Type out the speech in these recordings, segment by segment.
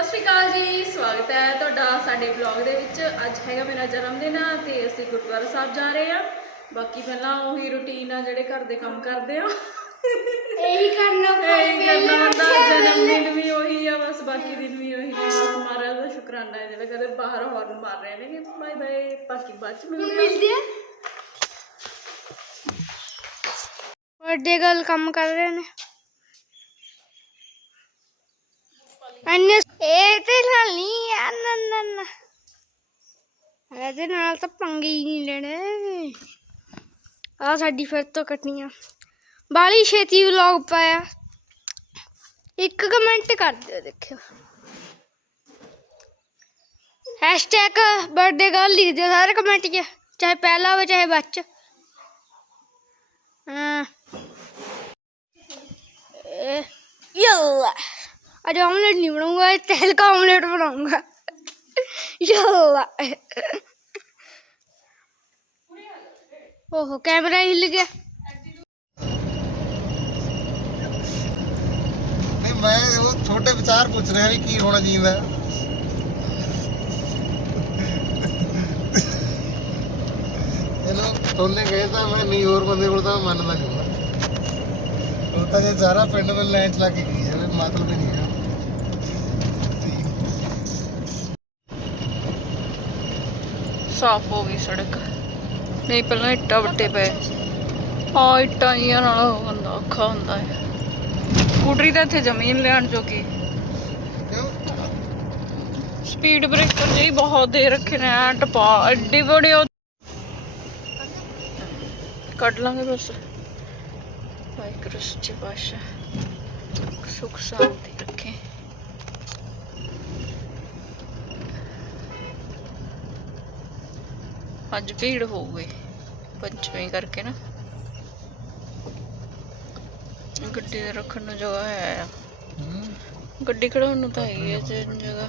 ਸਤਿ ਸ਼੍ਰੀ ਅਕਾਲ ਜੀ ਸਵਾਗਤ ਹੈ ਤੁਹਾਡਾ ਸਾਡੇ ਵਲੌਗ ਦੇ ਵਿੱਚ। ਅੱਜ ਹੈਗਾ ਮੇਰਾ ਜਨਮ ਦਿਨ ਆ ਤੇ ਅਸੀਂ ਗੁਰਦੁਆਰਾ ਸਾਹਿਬ ਜਾ ਰਹੇ ਆ। ਬਾਕੀ ਪਹਿਲਾਂ ਉਹੀ ਰੁਟੀਨ ਆ ਜਿਹੜੇ ਘਰ ਦੇ ਕੰਮ ਕਰਦੇ ਆ। ਇਹੀ ਕਰਨਾ ਹੁੰਦਾ ਜਨਮ ਦਿਨ ਵੀ ਉਹੀ ਆ ਬਸ ਬਾਕੀ ਦਿਨ ਵੀ ਉਹੀ ਆ। ਬਸ ਮਹਾਰਾਜ ਦਾ ਸ਼ੁਕਰਾਨਾ ਹੈ ਜਿਹੜਾ ਕਦੇ ਬਾਹਰ ਹੌਰਨ ਮਾਰ ਰਹੇ ਨੇ ਬਾਏ ਬਾਏ ਬਾਕੀ ਬਾਅਦ ਚ ਮਿਲਦੇ ਆ। ਵੱਡੇ ਗੱਲ ਕੰਮ ਕਰ ਰਹੇ ਨੇ। ਅੰਨੇ ਇਹ ਤੇ ਨਾਲ ਨਹੀਂ ਆ ਨਾ ਨਾ ਨਾ ਇਹਦੇ ਨਾਲ ਤਾਂ ਪੰਗੇ ਹੀ ਨਹੀਂ ਲੈਣੇ ਆ ਸਾਡੀ ਫਿਰ ਤੋਂ ਕੱਟਣੀਆਂ ਬਾਲੀ ਛੇਤੀ ਵਲੌਗ ਪਾਇਆ ਇੱਕ ਕਮੈਂਟ ਕਰ ਦਿਓ ਦੇਖਿਓ ਹੈਸ਼ਟੈਗ ਬਰਥਡੇ ਗਰਲ ਲਿਖ ਦਿਓ ਸਾਰੇ ਕਮੈਂਟ 'ਚ ਚਾਹੇ ਪਹਿਲਾ ਹੋਵੇ ਚਾਹੇ ਬਾਅਦ 'ਚ ਹਾਂ ਇਹ ਯੱਲਾ ਅੱਜ ਆਮਲੇਟ ਨਹੀਂ ਬਣਾਉਂਗਾ तेल का ऑमलेट बनाऊंगा यल्ला ओहो कैमरा हिल गया ਨਹੀਂ ਮੈਂ ਉਹ ਛੋਟੇ ਵਿਚਾਰ ਪੁੱਛ ਰਿਹਾ ਵੀ ਕੀ ਹੋਣਾ ਚਾਹੀਦਾ ਚਲੋ ਤੋਲੇ ਗਏ ਤਾਂ ਮੈਂ ਨਹੀਂ ਹੋਰ ਬੰਦੇ ਕੋਲ ਤਾਂ ਮੰਨਦਾ ਜੂਗਾ ਉਹ ਤਾਂ ਜੇ ਸਾਰਾ ਪਿੰਡ ਵੱਲ ਲੈਣ ਚਲਾ ਕੇ ਗਈ ਹੈ ਮਤਲਬ ਹੀ ਨਹੀਂ ਸਾਫ਼ ਹੋ ਗਈ ਸੜਕ। ਨਹੀਂ, ਪਹਿਲਾਂ ਇੱਟਾਂ ਵੱਟੇ ਪਏ। ਆ ਇੱਟਾਂ ਜੀਆਂ ਨਾਲ ਹੁੰਦਾ, ਔਖਾ ਹੁੰਦਾ ਹੈ। ਸਕੂਟਰੀ ਤਾਂ ਇੱਥੇ ਜ਼ਮੀਨ ਲੈਣ ਜੋਗੀ। ਸਪੀਡ ਬ੍ਰੇਕਰ ਜਿਹੀ ਬਹੁਤ ਦੇ ਰੱਖੇ ਨੇ, ਐਂ ਟਪਾ, ਐਡੀ ਬੜੀ ਕੱਢ ਲਾਂਗੇ ਬਸ। ਵਾਹਿਗੁਰੂ, ਸੱਚੇ ਪਾਤਸ਼ਾਹ। ਸੁਖ ਸ਼ਾਂਤੀ ਰੱਖੇ। ਅੱਜ ਭੀੜ ਹੋਊਗੀ ਪੰਚਮੀ ਕਰਕੇ ਨਾ। ਗੱਡੀ ਦੇ ਰੱਖਣ ਨੂੰ ਜਗ੍ਹਾ ਹੈ ਗੱਡੀ ਖੜਾਉਣ ਨੂੰ ਤਾਂ ਹੈਗੀ ਹੈ ਜੇ ਜਗ੍ਹਾ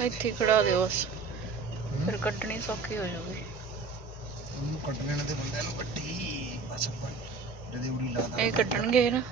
ਇੱਥੇ ਖੜਾ ਦਿਓ ਬਸ। ਫਿਰ ਕੱਢਣੀ ਸੌਖੀ ਹੋ ਜਾਊਗੀ। ਉਹਨੂੰ ਕੱਢ ਲੈਣ ਦੇ ਬੰਦਿਆਂ ਨੂੰ ਕੱਢੀ ਬਸ ਜਦੇ ਉੜੀ ਲਾ ਇਹ ਕੱਢਣਗੇ ਨਾ।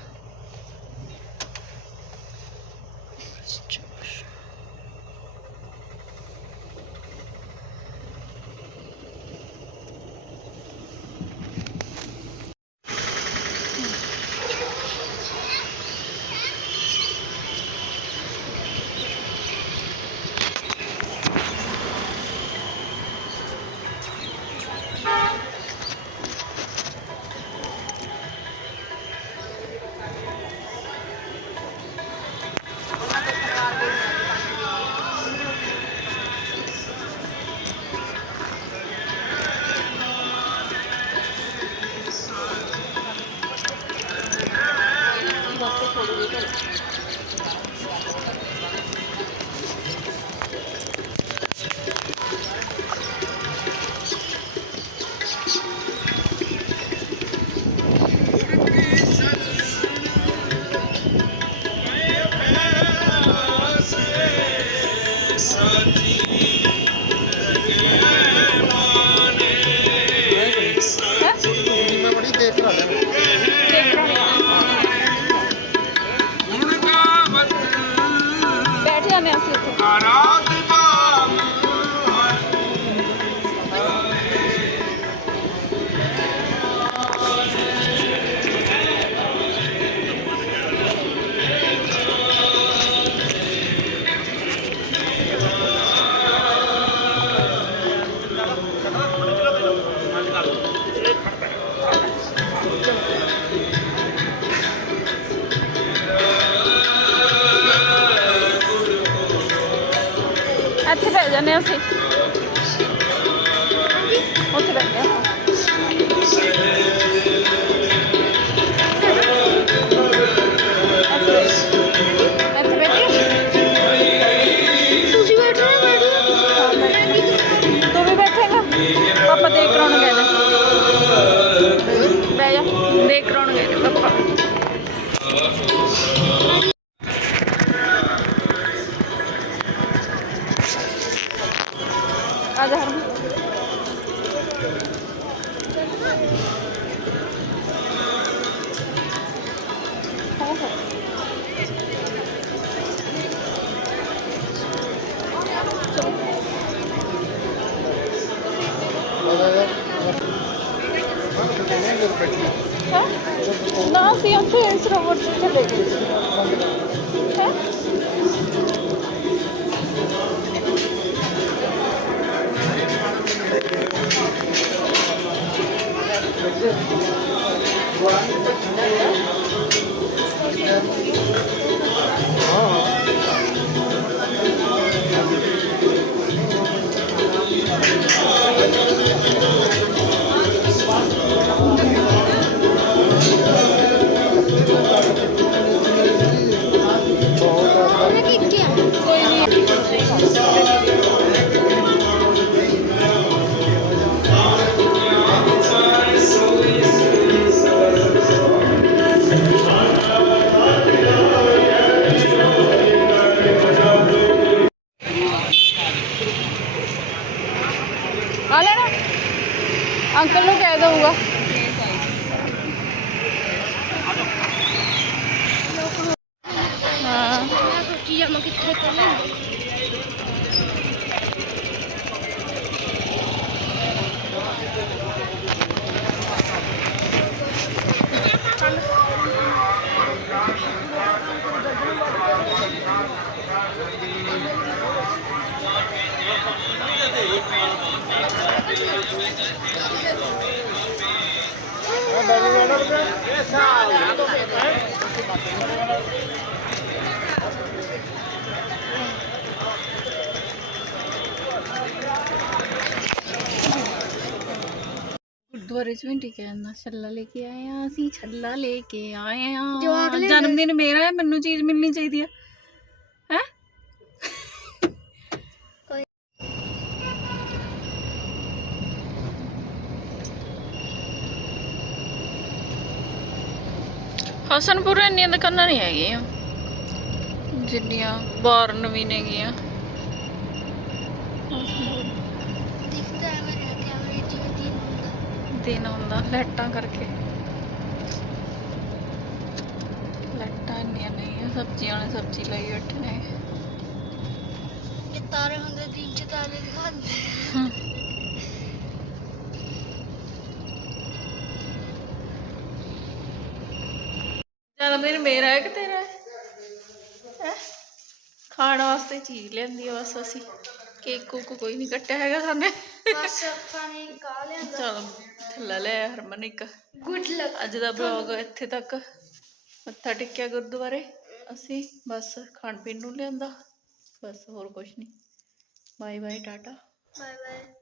ਬਹਿ ਜਾਂਦੇ ਹਾਂ ਅਸੀਂ ਉੱਥੇ ਬੈਠਦੇ আজহার। না সে আছে এসরা মোটর চলে গেছে হ্যাঁ? Oh. ਆ ਲੈਣਾ ਅੰਕਲ ਨੂੰ ਕਹਿ ਦਊਗਾ। ਹਾਂ। ਮੈਂ ਸੋਚੀ ਜਾਵਾਂ ਕਿੱਥੇ ਕੋਲ ਗੁਰਦੁਆਰੇ ਚ ਵੀ ਟਿਕਿਆ ਜਾਂਦਾ ਛੱਲਾ ਲੈ ਕੇ ਆਏ ਆ ਅਸੀਂ ਛੱਲਾ ਲੈ ਕੇ ਆਏ ਆ। ਜਨਮ ਦਿਨ ਮੇਰਾ ਹੈ ਮੈਨੂੰ ਚੀਜ਼ ਮਿਲਣੀ ਚਾਹੀਦੀ ਹੈ ਹਸਨਪੁਰ ਇੰਨੀਆਂ ਦੁਕਾਨਾਂ ਨਹੀਂ ਹੈਗੀਆਂ। ਜਿੰਨੀਆਂ ਬਾਰਨ ਵੀ ਨੇਗੀਆਂ ਦਿਖਦਾ ਹੈ ਮੇਰੇ ਕੈਮਰੇ 'ਚ ਵੀ ਦਿਨ ਹੁੰਦਾ। ਦਿਨ ਆਉਂਦਾ ਲਾਈਟਾਂ ਕਰਕੇ। ਲਾਈਟਾਂ ਇੰਨੀਆਂ ਨਹੀਂ ਸਬਜ਼ੀਆਂ ਵਾਲੇ ਸਬਜ਼ੀ ਲਈ ਬੈਠੇ ਨੇ। ਜੇ ਤਾਰੇ ਹੁੰਦੇ ਦਿਨ 'ਚ ਤਾਰੇ ਦਿਖਾਉਂਦੇ। ਜਨਮ ਦਿਨ ਮੇਰਾ ਹੈ ਕਿ ਤੇਰਾ ਹੈ? ਹੈਂ? ਖਾਣ ਵਾਸਤੇ ਚੀਜ਼ ਲੈਂਦੀ ਆ ਬਸ ਅਸੀਂ। ਕੇਕ ਕੂਕ ਕੋਈ ਨਹੀਂ ਕੱਟਿਆ ਹੈਗਾ ਸਾਨੇ। ਬਸ ਆਪਾਂ ਨੇ ਕਾ ਲਿਆਂਦਾ? ਚਲ ਥੱਲਾ ਲੈ ਹਰਮਨ ਇੱਕ। ਗੁੱਡ ਲੱਕ ਅੱਜ ਦਾ ਬਲੌਗ ਇੱਥੇ ਤੱਕ। ਮੱਥਾ ਟੇਕਿਆ ਗੁਰਦੁਆਰੇ। ਅਸੀਂ ਬਸ ਖਾਣ ਪੀਣ ਨੂੰ ਲਿਆਂਦਾ। ਬਸ ਹੋਰ ਕੁਝ ਨਹੀਂ। Bye bye tata. Bye bye